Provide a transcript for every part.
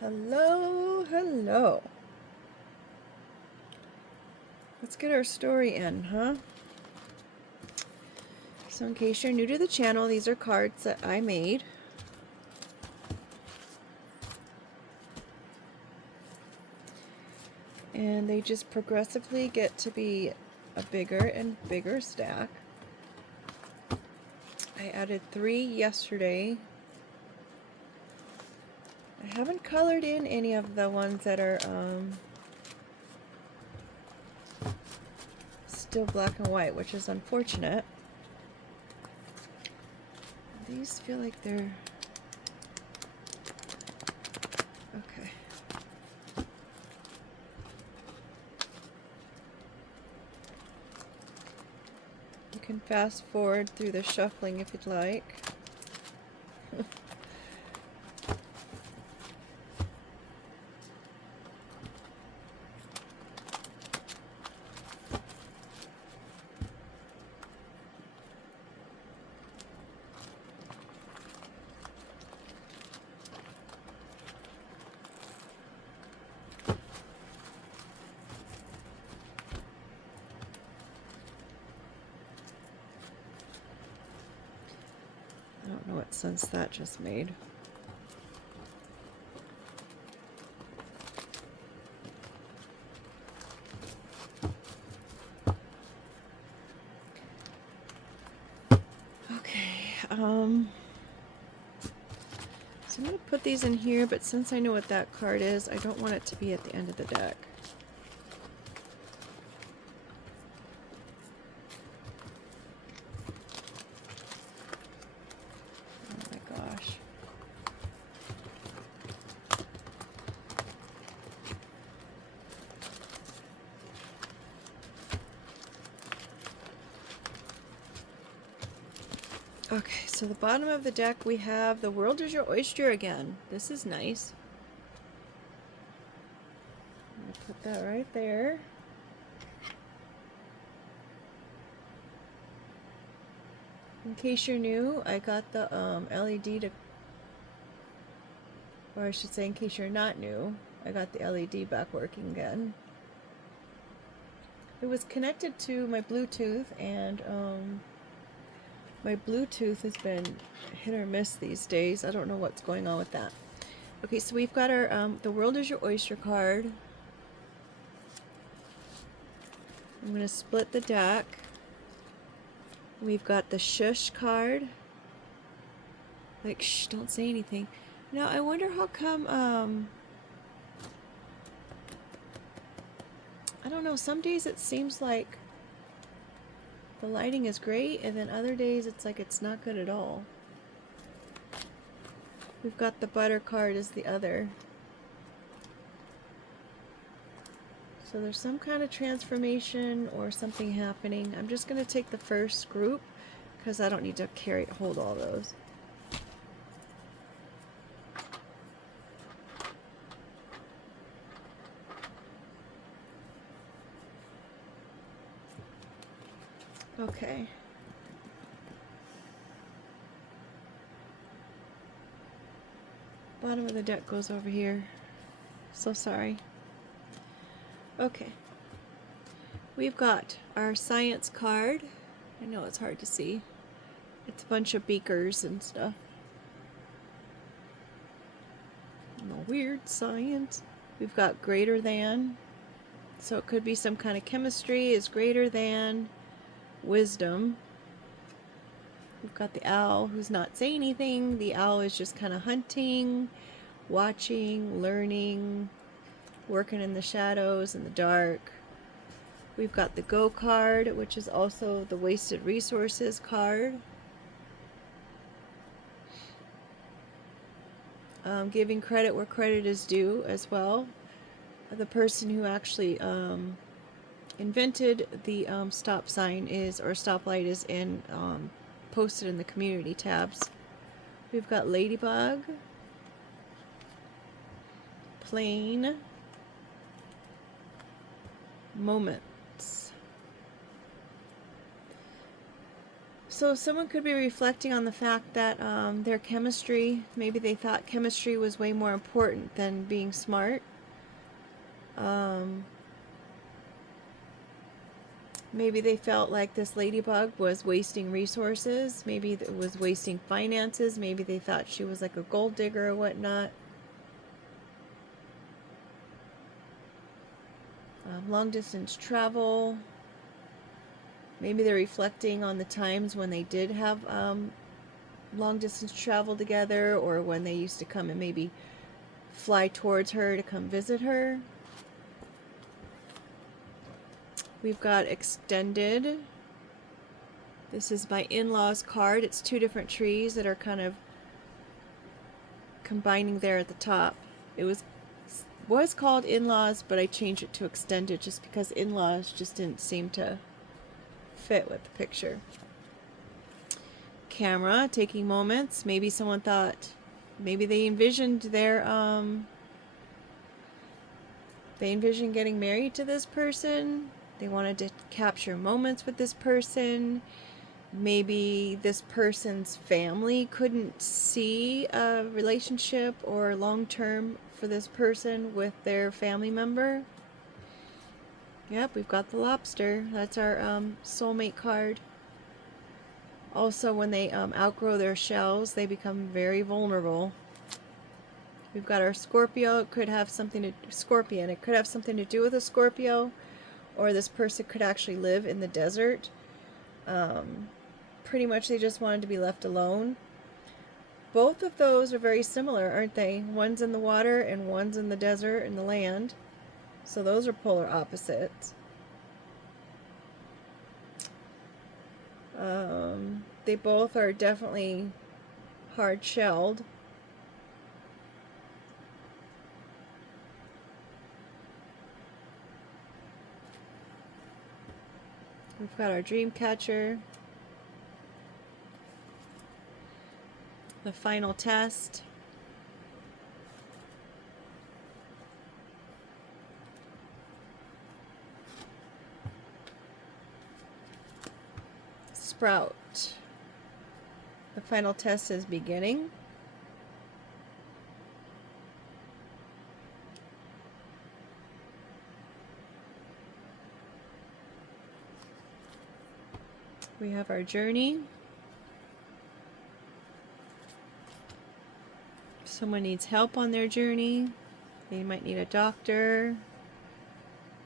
Hello, hello. Let's get our story in, huh? So in case you're new to the channel, these are cards that I made. And they just progressively get to be a bigger and bigger stack. I added 3 yesterday. I haven't colored in any of the ones that are still black and white, which is unfortunate. These feel like they're okay. You can fast forward through the shuffling if you'd like. I don't know what sense that just made. Okay, so I'm going to put these in here, but since I know what that card is, I don't want it to be at the end of the deck. Oh my gosh. Okay, so the bottom of the deck we have the world is your oyster again. This is nice. I'm going to put that right there. In case you're new, I got the LED to, or I should say in case you're not new, I got the LED back working again. It was connected to my Bluetooth, and my Bluetooth has been hit or miss these days. I don't know what's going on with that. Okay, so we've got our the world is your oyster card. I'm going to split the deck. We've got the shush card. Like, shh, don't say anything. Now, I wonder how come, I don't know, some days it seems like the lighting is great, and then other days it's like it's not good at all. We've got the butter card as the other. So there's some kind of transformation or something happening. I'm just going to take the first group because I don't need to hold all those. Okay. Bottom of the deck goes over here. So sorry. Okay. We've got our science card. I know it's hard to see. It's a bunch of beakers and stuff. No weird science. We've got greater than. So it could be some kind of chemistry is greater than wisdom. We've got the owl who's not saying anything. The owl is just kind of hunting, watching, learning, working in the shadows and the dark. We've got the go card, which is also the wasted resources card. Giving credit where credit is due as well. The person who actually invented the stop sign is, or stoplight is in, posted in the community tabs. We've got ladybug, plane, moments. So someone could be reflecting on the fact that their chemistry, maybe they thought chemistry was way more important than being smart. Maybe they felt like this ladybug was wasting resources. Maybe it was wasting finances. Maybe they thought she was like a gold digger or whatnot. Long distance travel. Maybe they're reflecting on the times when they did have long distance travel together, or when they used to come and maybe fly towards her to come visit her. We've got extended. This is my in-laws card. It's two different trees that are kind of combining there at the top. It was called in-laws, but I changed it to extended just because in-laws just didn't seem to fit with the picture. Camera, taking moments. Maybe someone thought, maybe they envisioned they envisioned getting married to this person. They wanted to capture moments with this person. Maybe this person's family couldn't see a relationship or long-term for this person with their family member. Yep, we've got the lobster. That's our soulmate card. Also, when they outgrow their shells, they become very vulnerable. We've got our Scorpio. It could have something to Scorpion. It could have something to do with a Scorpio, or this person could actually live in the desert. Pretty much they just wanted to be left alone. Both of those are very similar, aren't they? One's in the water and one's in the desert and the land. So those are polar opposites. They both are definitely hard-shelled. We've got our dream catcher. The final test. Sprout. The final test is beginning. We have our journey. If someone needs help on their journey, they might need a doctor.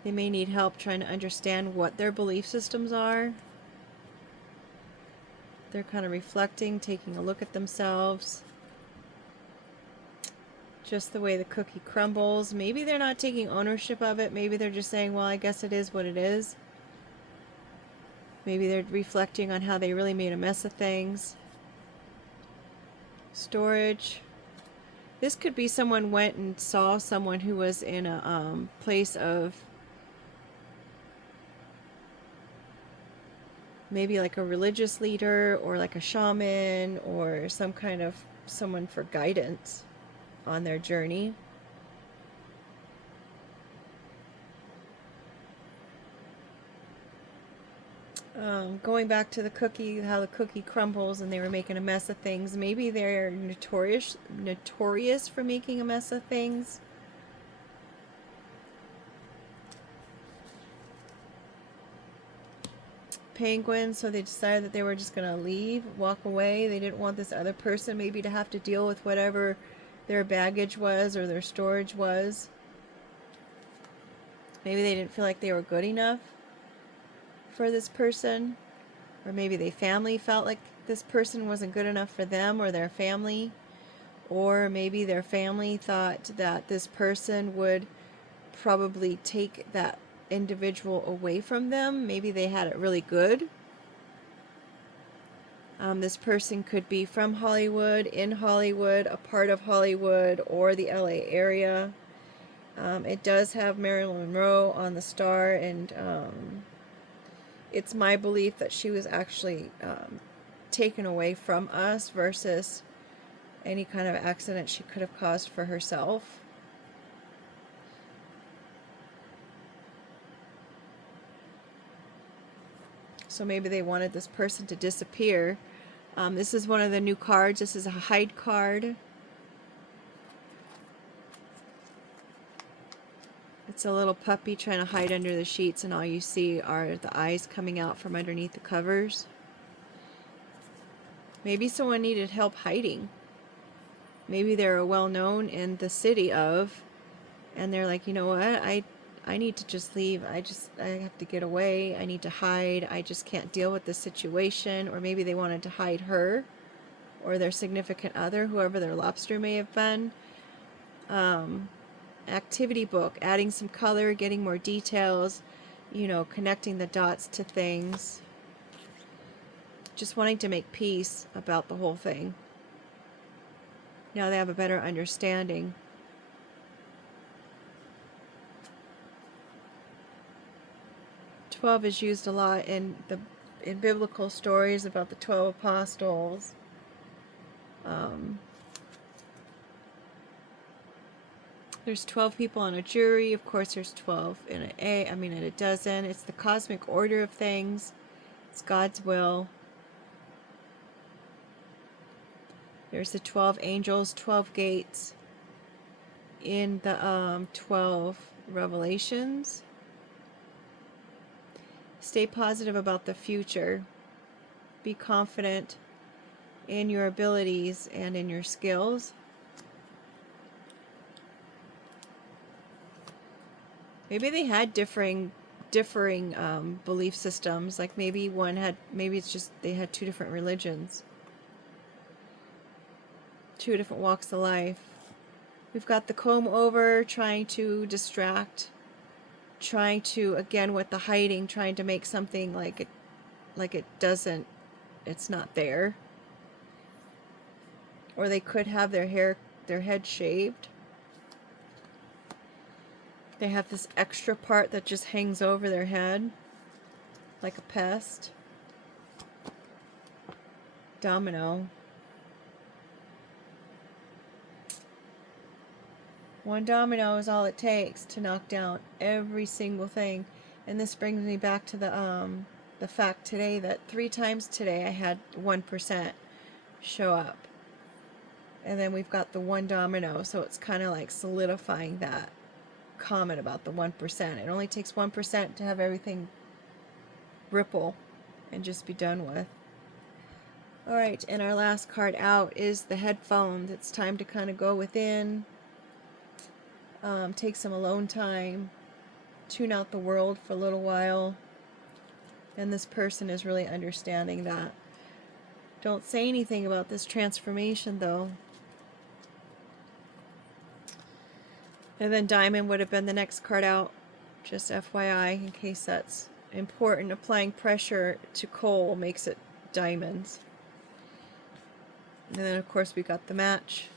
They may need help trying to understand what their belief systems are. They're kind of reflecting, taking a look at themselves. Just the way the cookie crumbles. Maybe they're not taking ownership of it. Maybe they're just saying, well, I guess it is what it is. Maybe they're reflecting on how they really made a mess of things. Storage. This could be someone went and saw someone who was in a place of maybe like a religious leader or like a shaman or some kind of someone for guidance on their journey. Going back to the cookie, how the cookie crumbles and they were making a mess of things. Maybe they're notorious for making a mess of things. Penguins, so they decided that they were just going to leave, walk away. They didn't want this other person maybe to have to deal with whatever their baggage was or their storage was. Maybe they didn't feel like they were good enough for this person, or maybe their family felt like this person wasn't good enough for them or their family, or maybe their family thought that this person would probably take that individual away from them. Maybe they had it really good. This person could be from Hollywood, in Hollywood, a part of Hollywood, or the LA area. It does have Marilyn Monroe on the star, and it's my belief that she was actually taken away from us versus any kind of accident she could have caused for herself. So maybe they wanted this person to disappear. This is one of the new cards. This is a hide card. It's a little puppy trying to hide under the sheets, and all you see are the eyes coming out from underneath the covers. Maybe someone needed help hiding. Maybe they're well known in the city of, and they're like, you know what, I need to just leave. I have to get away. I need to hide. I just can't deal with this situation. Or maybe they wanted to hide her or their significant other, whoever their lobster may have been. Activity book, adding some color, getting more details, you know, connecting the dots to things. Just wanting to make peace about the whole thing. Now they have a better understanding. "12" is used a lot in biblical stories about the 12 apostles. There's 12 people on a jury. Of course, there's 12 in a dozen. It's the cosmic order of things. It's God's will. There's the 12 angels, 12 gates in the 12 revelations. Stay positive about the future. Be confident in your abilities and in your skills. Maybe they had differing belief systems. Like maybe it's just they had two different religions, two different walks of life. We've got the comb over, trying to distract, trying to, again with the hiding, trying to make something like it doesn't, it's not there. Or they could have their head shaved. They have this extra part that just hangs over their head like a pest. Domino. One domino is all it takes to knock down every single thing. And this brings me back to the fact today that 3 times today I had 1% show up. And then we've got the one domino, so it's kind of like solidifying that comment about the 1%. It only takes 1% to have everything ripple and just be done with. Alright, and our last card out is the headphones. It's time to kind of go within, take some alone time, tune out the world for a little while. And this person is really understanding that. Don't say anything about this transformation though. And then diamond would have been the next card out. Just FYI, in case that's important. Applying pressure to coal makes it diamonds. And then of course we got the match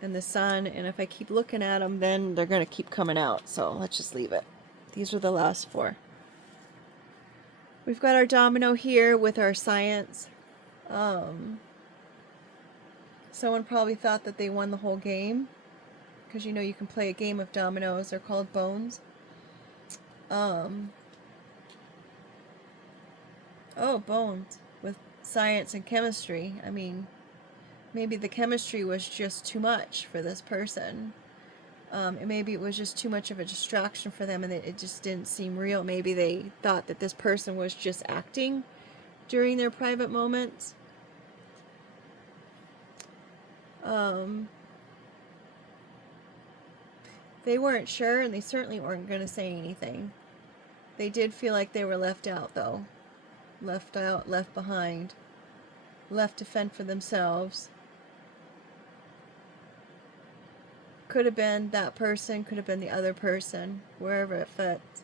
and the sun. And if I keep looking at them, then they're going to keep coming out. So let's just leave it. These are the last 4. We've got our domino here with our science. Someone probably thought that they won the whole game. Because you know you can play a game of dominoes. They're called bones. Oh, bones with science and chemistry. I mean, maybe the chemistry was just too much for this person. And maybe it was just too much of a distraction for them and it just didn't seem real. Maybe they thought that this person was just acting during their private moments. They weren't sure, and they certainly weren't going to say anything. They did feel like they were left out, though. Left out, left behind. Left to fend for themselves. Could have been that person, could have been the other person, wherever it fits.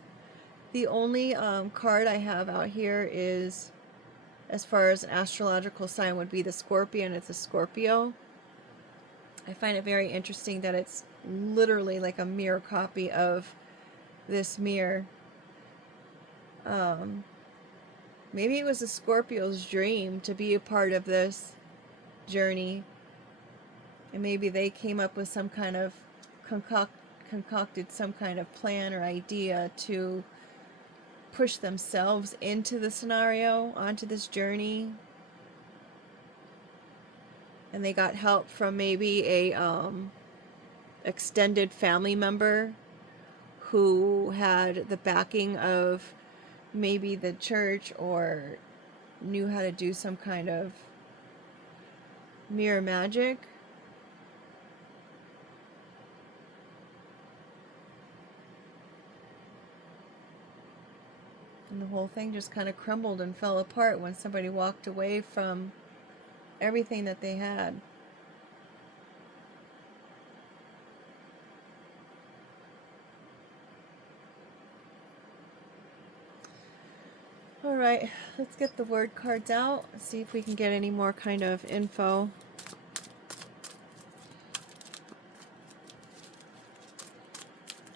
The only card I have out here is, as far as an astrological sign, would be the Scorpion. It's a Scorpio. I find it very interesting that it's literally like a mirror copy of this mirror. Maybe it was a Scorpio's dream to be a part of this journey. And maybe they came up with some kind of concocted some kind of plan or idea to push themselves into the scenario, onto this journey. And they got help from maybe a extended family member who had the backing of maybe the church, or knew how to do some kind of mirror magic. And the whole thing just kind of crumbled and fell apart when somebody walked away from everything that they had. All right, let's get the word cards out and see if we can get any more kind of info.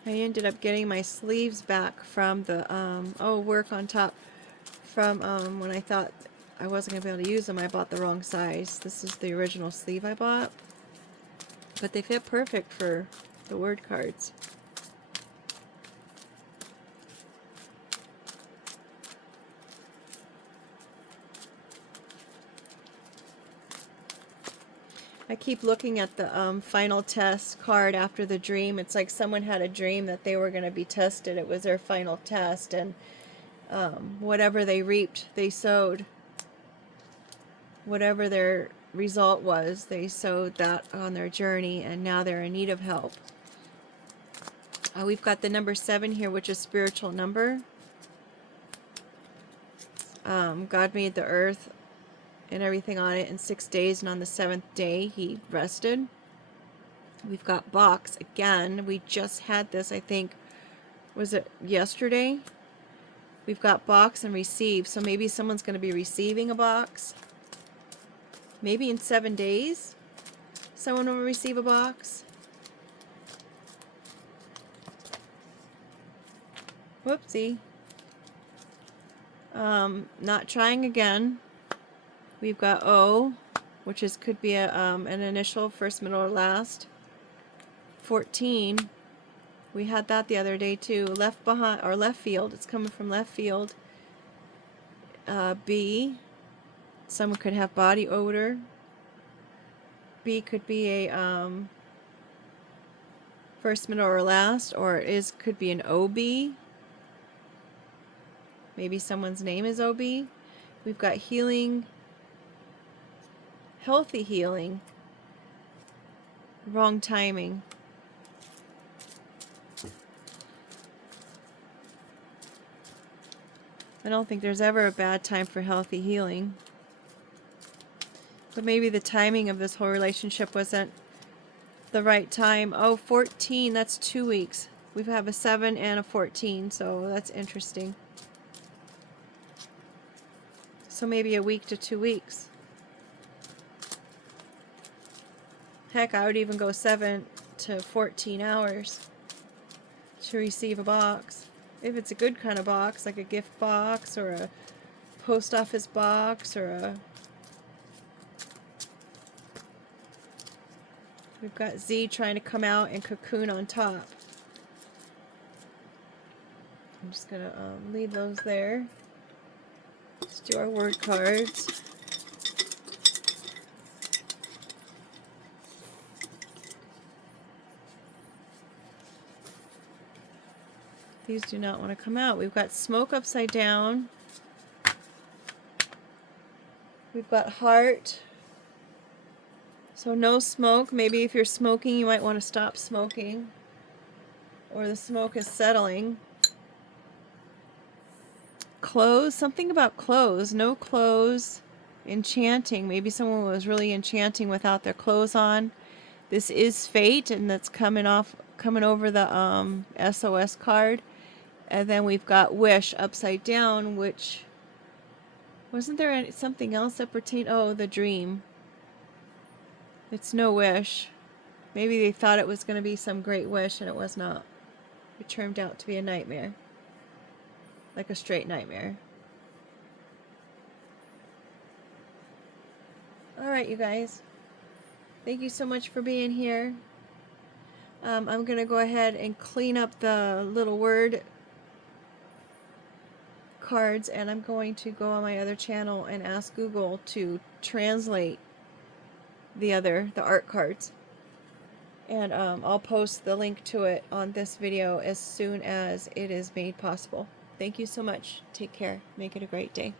I ended up getting my sleeves back from the work on top from when I thought I wasn't going to be able to use them. I bought the wrong size. This is the original sleeve I bought, but they fit perfect for the word cards. I keep looking at the final test card after the dream. It's like someone had a dream that they were going to be tested. It was their final test, and whatever they reaped, they sowed. Whatever their result was, they sowed that on their journey, and now they're in need of help. We've got the number 7 here, which is spiritual number. God made the earth and everything on it in 6 days, and on the 7th day he rested. We've got box again. We just had this, I think, was it yesterday? We've got box and receive, so maybe someone's going to be receiving a box. Maybe in 7 days someone will receive a box. Whoopsie. Not trying again. We've got O, which is could be an initial, first, middle, or last. 14. We had that the other day too. Left behind, or left field. It's coming from left field. B. Someone could have body odor. B could be a first, middle, or last, or it could be an OB. Maybe someone's name is OB. We've got healing. Healthy healing. Wrong timing. I don't think there's ever a bad time for healthy healing. But maybe the timing of this whole relationship wasn't the right time. Oh, 14, that's 2 weeks. We have a 7 and a 14, so that's interesting. So maybe a week to 2 weeks. Heck, I would even go 7 to 14 hours to receive a box. If it's a good kind of box, like a gift box or a post office box or a... We've got Z trying to come out and cocoon on top. I'm just going to leave those there. Let's do our word cards. These do not want to come out. We've got smoke upside down. We've got heart. So no smoke. Maybe if you're smoking, you might want to stop smoking. Or the smoke is settling. Clothes. Something about clothes. No clothes. Enchanting. Maybe someone was really enchanting without their clothes on. This is fate, and that's coming over the SOS card. And then we've got wish upside down, which wasn't there something else that pertained? Oh, the dream. It's no wish. Maybe they thought it was going to be some great wish, and it was not. It turned out to be a nightmare. Like a straight nightmare. Alright, you guys. Thank you so much for being here. I'm going to go ahead and clean up the little word cards, and I'm going to go on my other channel and ask Google to translate the art cards. And I'll post the link to it on this video as soon as it is made possible. Thank you so much. Take care. Make it a great day.